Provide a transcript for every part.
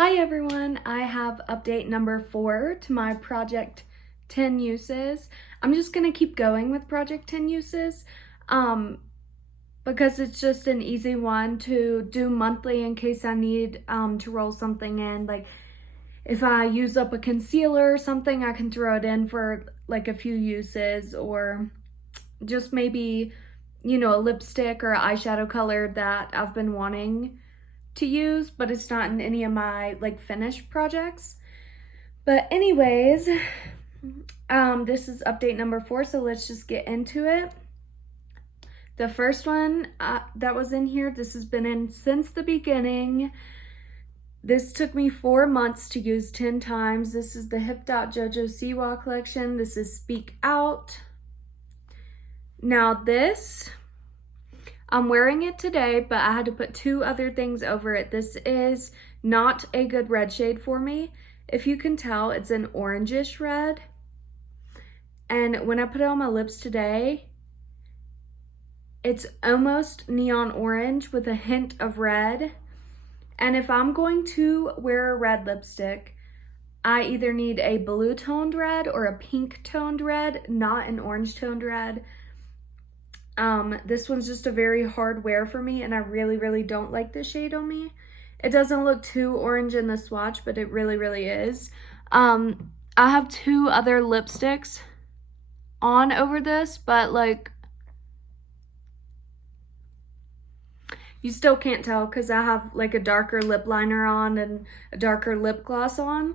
Hi everyone, I have update number 4 to my project 10 uses. I'm just gonna keep going with project 10 uses because it's just an easy one to do monthly in case I need to roll something in. Like if I use up a concealer or something, I can throw it in for like a few uses, or just maybe, a lipstick or eyeshadow color that I've been wanting to use, but it's not in any of my like finished projects. But anyways, this is update number 4, so let's just get into it. The first one that was in here, this has been in since the beginning. This took me 4 months to use 10 times. This is the Hip Dot JoJo Siwa collection. This is Speak Out. Now this, I'm wearing it today, but I had to put 2 other things over it. This is not a good red shade for me. If you can tell, it's an orangish red. And when I put it on my lips today, it's almost neon orange with a hint of red. And if I'm going to wear a red lipstick, I either need a blue toned red or a pink toned red, not an orange toned red. This one's just a very hard wear for me, and I really don't like this shade on me. It doesn't look too orange in the swatch, but it really is. I have 2 other lipsticks on over this, but like, you still can't tell because I have like a darker lip liner on and a darker lip gloss on.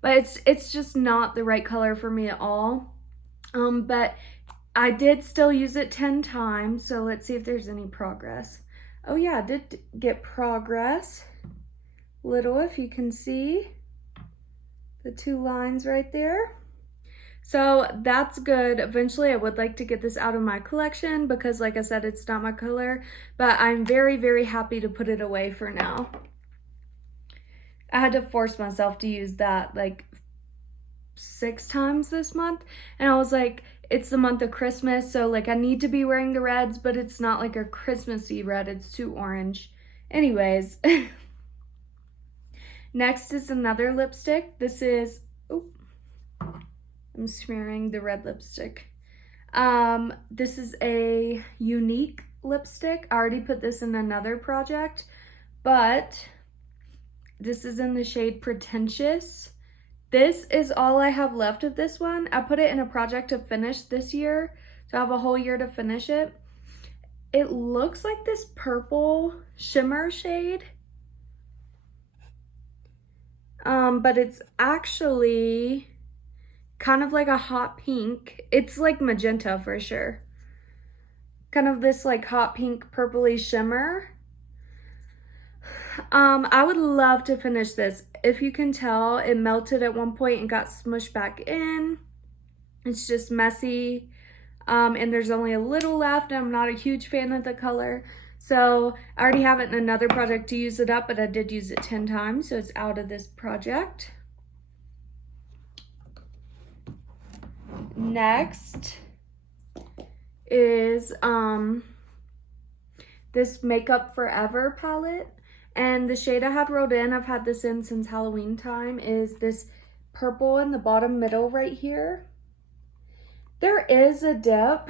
But it's just not the right color for me at all. But I did still use it 10 times, so let's see if there's any progress. Oh yeah, I did get progress. Little, if you can see the 2 lines right there. So that's good. Eventually I would like to get this out of my collection because like I said, it's not my color, but I'm very happy to put it away for now. I had to force myself to use that like 6 times this month, and I was like, it's the month of Christmas, so like I need to be wearing the reds, but it's not like a Christmassy red, it's too orange. Anyways, next is another lipstick. This is, I'm smearing the red lipstick. This is a Younique lipstick. I already put this in another project, but this is in the shade Pretentious. This is all I have left of this one. I put it in a project to finish this year, so I have a whole year to finish it. It looks like this purple shimmer shade, but it's actually kind of like a hot pink. It's like magenta for sure. Kind of this like hot pink purpley shimmer. I would love to finish this. If you can tell, it melted at one point and got smushed back in. It's just messy. And there's only a little left. I'm not a huge fan of the color. So I already have it in another project to use it up, but I did use it 10 times, so it's out of this project. Next is this Makeup Forever palette. And the shade I had rolled in, I've had this in since Halloween time, is this purple in the bottom middle right here. There is a dip,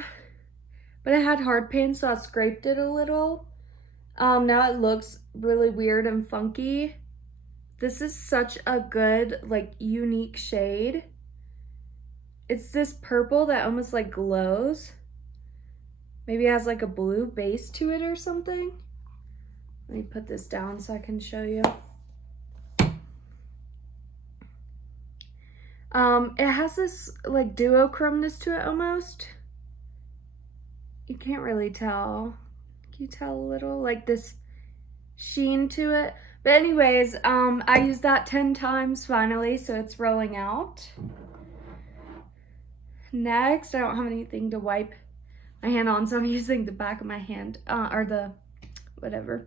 but it had hard pan, so I scraped it a little. Now it looks really weird and funky. This is such a good, like, unique shade. It's this purple that almost like glows. Maybe it has like a blue base to it or something. Let me put this down so I can show you. It has this like duochromeness to it almost. You can't really tell. Can you tell a little? Like this sheen to it. But anyways, I used that 10 times finally, so it's rolling out. Next, I don't have anything to wipe my hand on, so I'm using the back of my hand, or the whatever.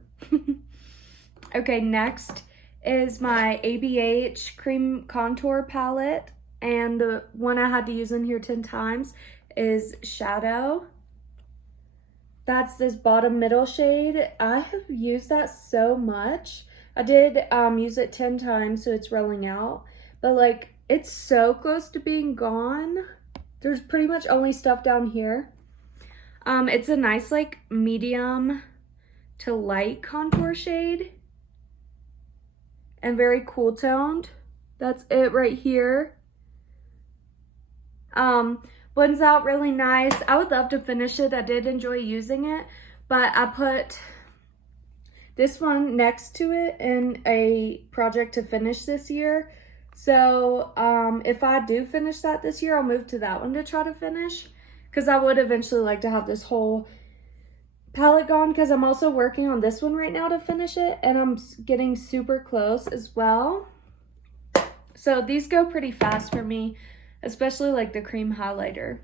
Okay, next is my ABH Cream Contour Palette, and the one I had to use in here 10 times is Shadow. That's this bottom middle shade. I have used that so much. I did use it 10 times, so it's rolling out. But like, it's so close to being gone. There's pretty much only stuff down here. It's a nice like medium to light contour shade. And very cool toned. That's it right here. Blends out really nice. I would love to finish it. I did enjoy using it, but I put this one next to it in a project to finish this year. So if I do finish that this year, I'll move to that one to try to finish, because I would eventually like to have this whole palette gone, because I'm also working on this one right now to finish it, and I'm getting super close as well. So these go pretty fast for me, especially like the cream highlighter.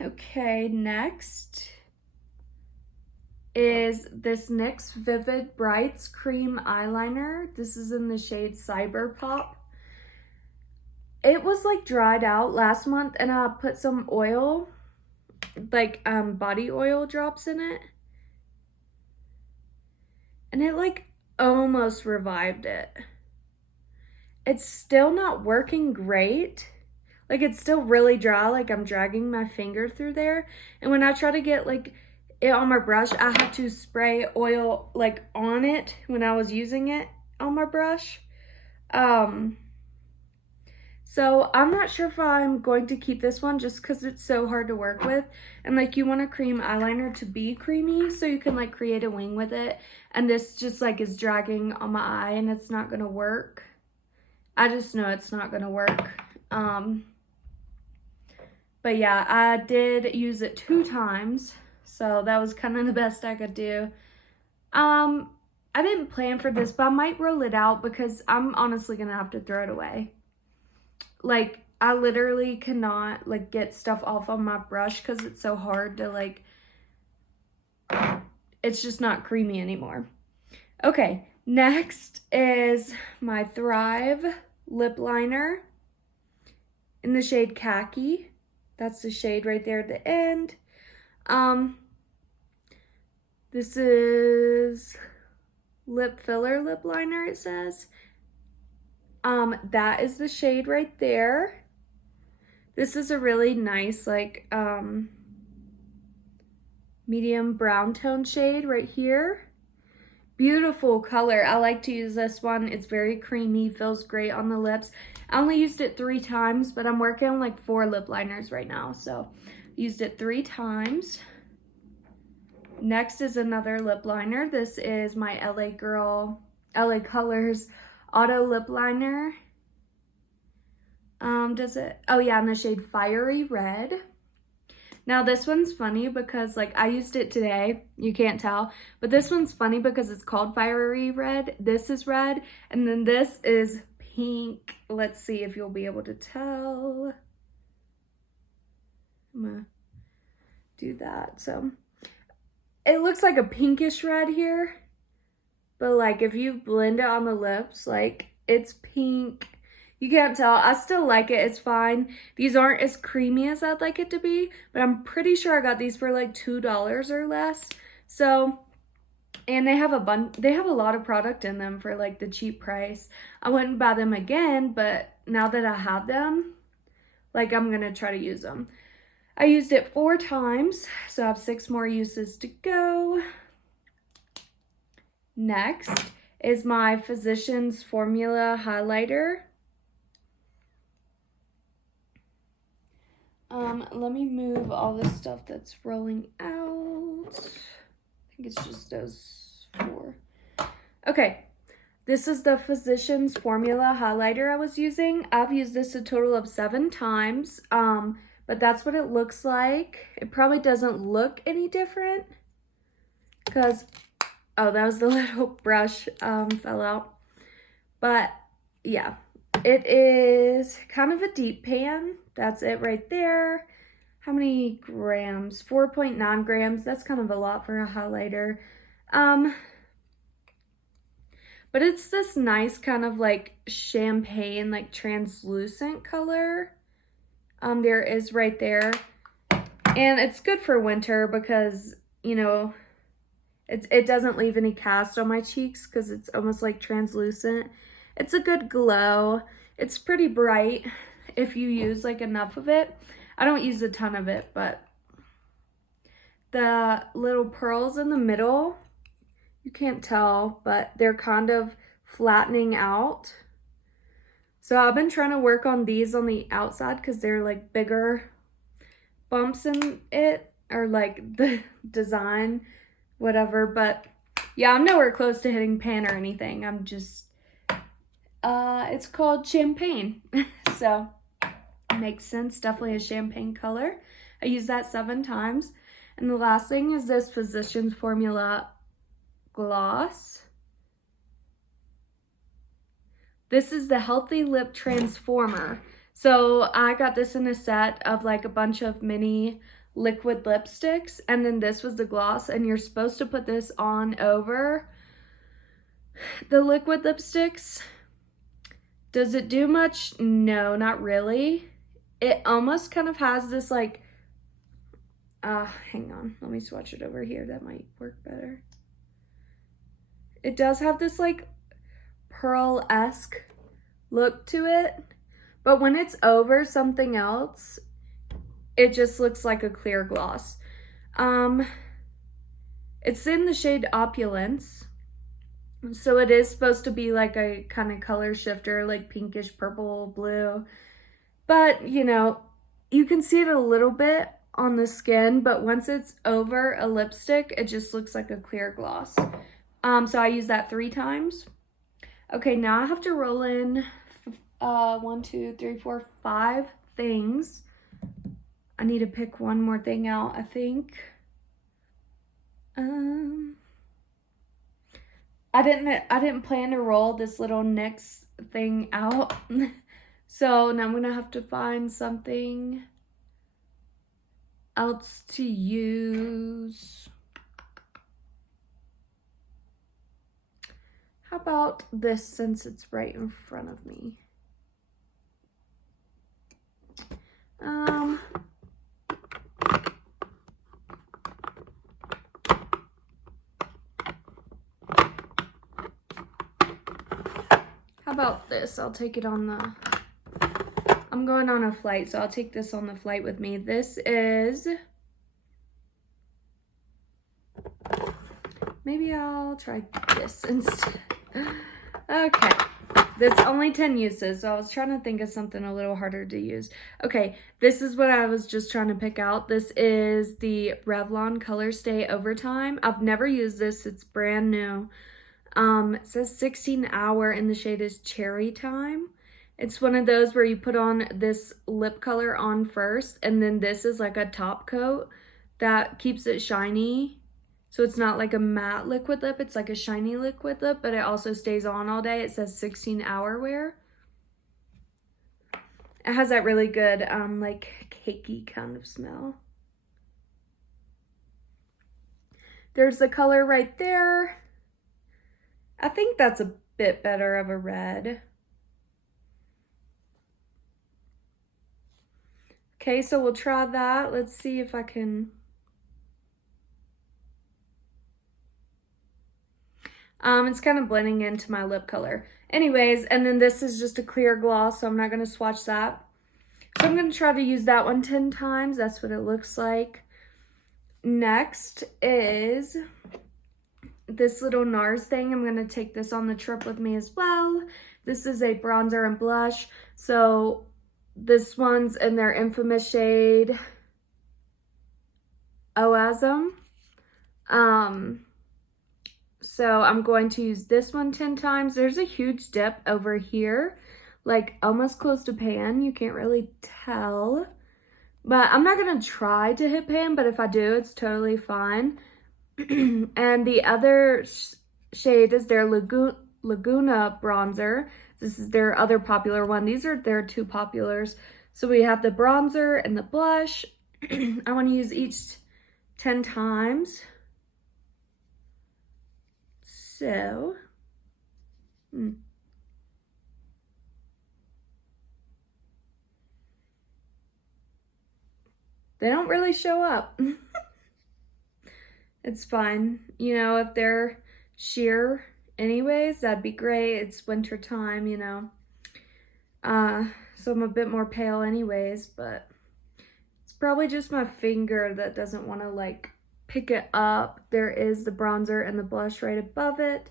Okay, next is this NYX Vivid Brights cream eyeliner. This is in the shade Cyber Pop. It was like dried out last month, and I put some oil, like body oil drops in it, and it like almost revived it. It's still not working great. Like, it's still really dry, like I'm dragging my finger through there, and when I try to get like it on my brush, I had to spray oil like on it when I was using it on my brush. So I'm not sure if I'm going to keep this one, just because it's so hard to work with, and like you want a cream eyeliner to be creamy so you can like create a wing with it, and this just like is dragging on my eye and it's not gonna work. I just know it's not gonna work. But yeah, I did use it 2 times, so that was kind of the best I could do. I didn't plan for this, but I might roll it out because I'm honestly gonna have to throw it away. Like, I literally cannot like get stuff off on my brush because it's so hard to like, it's just not creamy anymore. Okay, next is my Thrive lip liner in the shade Khaki. That's the shade right there at the end. This is lip filler lip liner, it says. That is the shade right there. This is a really nice like medium brown tone shade right here. Beautiful color. I like to use this one. It's very creamy, feels great on the lips. I only used it 3 times, but I'm working on like 4 lip liners right now, so used it 3 times. Next is another lip liner. This is my LA Colors Auto Lip Liner. Oh yeah, in the shade Fiery Red. Now this one's funny because like I used it today, you can't tell, but this one's funny because it's called Fiery Red. This is red, and then this is pink. Let's see if you'll be able to tell. I'm gonna do that. So it looks like a pinkish red here, but like if you blend it on the lips, like it's pink. You can't tell. I still like it. It's fine. These aren't as creamy as I'd like it to be, but I'm pretty sure I got these for like $2 or less. So, and they have a lot of product in them for like the cheap price. I wouldn't buy them again, but now that I have them, like I'm gonna try to use them. I used it 4 times, so I have 6 more uses to go. Next is my Physicians Formula highlighter. Let me move all the stuff that's rolling out. I think it's just those 4. Okay, this is the Physicians Formula highlighter I was using. I've used this a total of 7 times, but that's what it looks like. It probably doesn't look any different because, oh, that was the little brush fell out. But yeah, it is kind of a deep pan. That's it right there. How many grams? 4.9 grams. That's kind of a lot for a highlighter. But it's this nice kind of like champagne, like translucent color. There is right there. And it's good for winter because, you know, It doesn't leave any cast on my cheeks because it's almost like translucent. It's a good glow. It's pretty bright if you use like enough of it. I don't use a ton of it, but the little pearls in the middle, you can't tell, but they're kind of flattening out. So I've been trying to work on these on the outside because they're like bigger bumps in it, or like the design, whatever. But yeah, I'm nowhere close to hitting pan or anything. I'm just, it's called champagne. So it makes sense. Definitely a champagne color. I use that 7 times. And the last thing is this Physicians Formula gloss. This is the Healthy Lip Transformer. So I got this in a set of like a bunch of mini liquid lipsticks, and then this was the gloss, and you're supposed to put this on over the liquid lipsticks. Does it do much? No, not really. It almost kind of has this like, hang on, let me swatch it over here. That might work better. It does have this like pearl-esque look to it, but when it's over something else, it just looks like a clear gloss. It's in the shade Opulence, so it is supposed to be like a kind of color shifter, like pinkish purple, blue, but you know, you can see it a little bit on the skin, but once it's over a lipstick, it just looks like a clear gloss. So I use that 3 times. Okay, now I have to roll in 1, 2, 3, 4, 5 things. I need to pick one more thing out, I think. I didn't plan to roll this little NYX thing out. So now I'm gonna have to find something else to use. How about this, since it's right in front of me? How about this? I'll take it on the, I'm going on a flight, so I'll take this on the flight with me. This is, maybe I'll try this instead. Okay, that's only 10 uses, so I was trying to think of something a little harder to use. Okay, this is what I was just trying to pick out. This is the Revlon Color Stay Overtime. I've never used this, it's brand new. It says 16 hour and the shade is Cherry Time. It's one of those where you put on this lip color on first, and then this is like a top coat that keeps it shiny. So it's not like a matte liquid lip, it's like a shiny liquid lip, but it also stays on all day. It says 16 hour wear. It has that really good, like cakey kind of smell. There's the color right there. I think that's a bit better of a red. Okay, so we'll try that. Let's see if I can. It's kind of blending into my lip color. Anyways, and then this is just a clear gloss, so I'm not gonna swatch that. So I'm gonna try to use that one 10 times. That's what it looks like. Next is this little NARS thing. I'm gonna take this on the trip with me as well. This is a bronzer and blush. So this one's in their infamous shade Oasm. So I'm going to use this one 10 times. There's a huge dip over here, like almost close to pan. You can't really tell, but I'm not gonna try to hit pan, but if I do, it's totally fine. And the other shade is their Laguna bronzer. This is their other popular one. These are their 2 populars. So we have the bronzer and the blush. I want to use each 10 times. So, they don't really show up. It's fine. You know, if they're sheer anyways, that'd be great. It's winter time, you know. So I'm a bit more pale anyways, but it's probably just my finger that doesn't want to like pick it up. There is the bronzer and the blush right above it.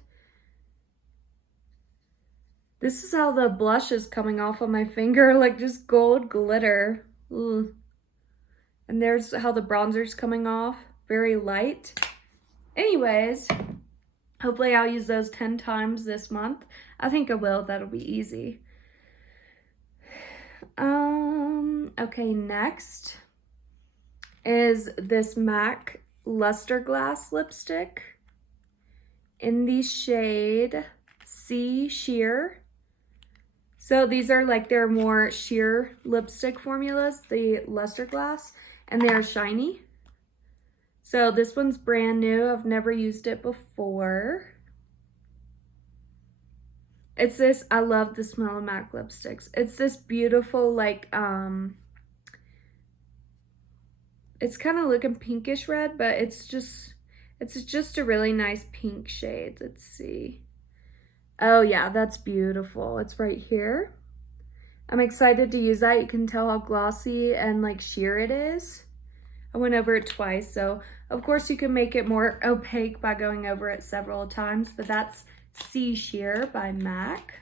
This is how the blush is coming off of my finger, like just gold glitter. Ugh. And there's how the bronzer's coming off, very light. Anyways, hopefully I'll use those 10 times this month. I think I will, that'll be easy. Okay, next is this MAC Luster Glass lipstick in the shade C Sheer. So these are like their more sheer lipstick formulas, the Luster Glass, and they are shiny. So this one's brand new. I've never used it before. It's this, I love the smell of MAC lipsticks. It's this beautiful, like, it's kind of looking pinkish red, but it's just a really nice pink shade. Let's see. Oh yeah, that's beautiful. It's right here. I'm excited to use that. You can tell how glossy and like sheer it is. I went over it twice, so of course you can make it more opaque by going over it several times, but that's C Sheer by MAC.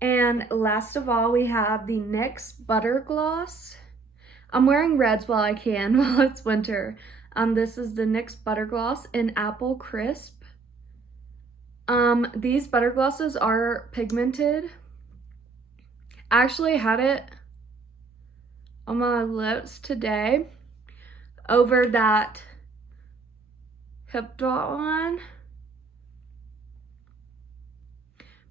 And last of all, we have the NYX Butter Gloss. I'm wearing reds while I can, while it's winter. This is the NYX Butter Gloss in Apple Crisp. These butter glosses are pigmented. I actually had it on my lips today over that Hip Dot one.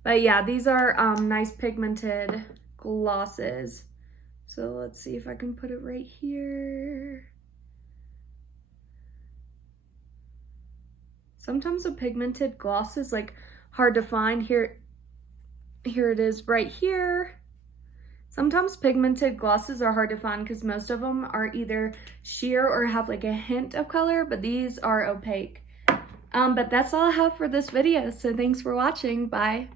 But yeah, these are nice pigmented glosses. So let's see if I can put it right here. Sometimes a pigmented gloss is like hard to find. Here it is right here. Sometimes pigmented glosses are hard to find because most of them are either sheer or have like a hint of color, but these are opaque. But that's all I have for this video. So thanks for watching. Bye.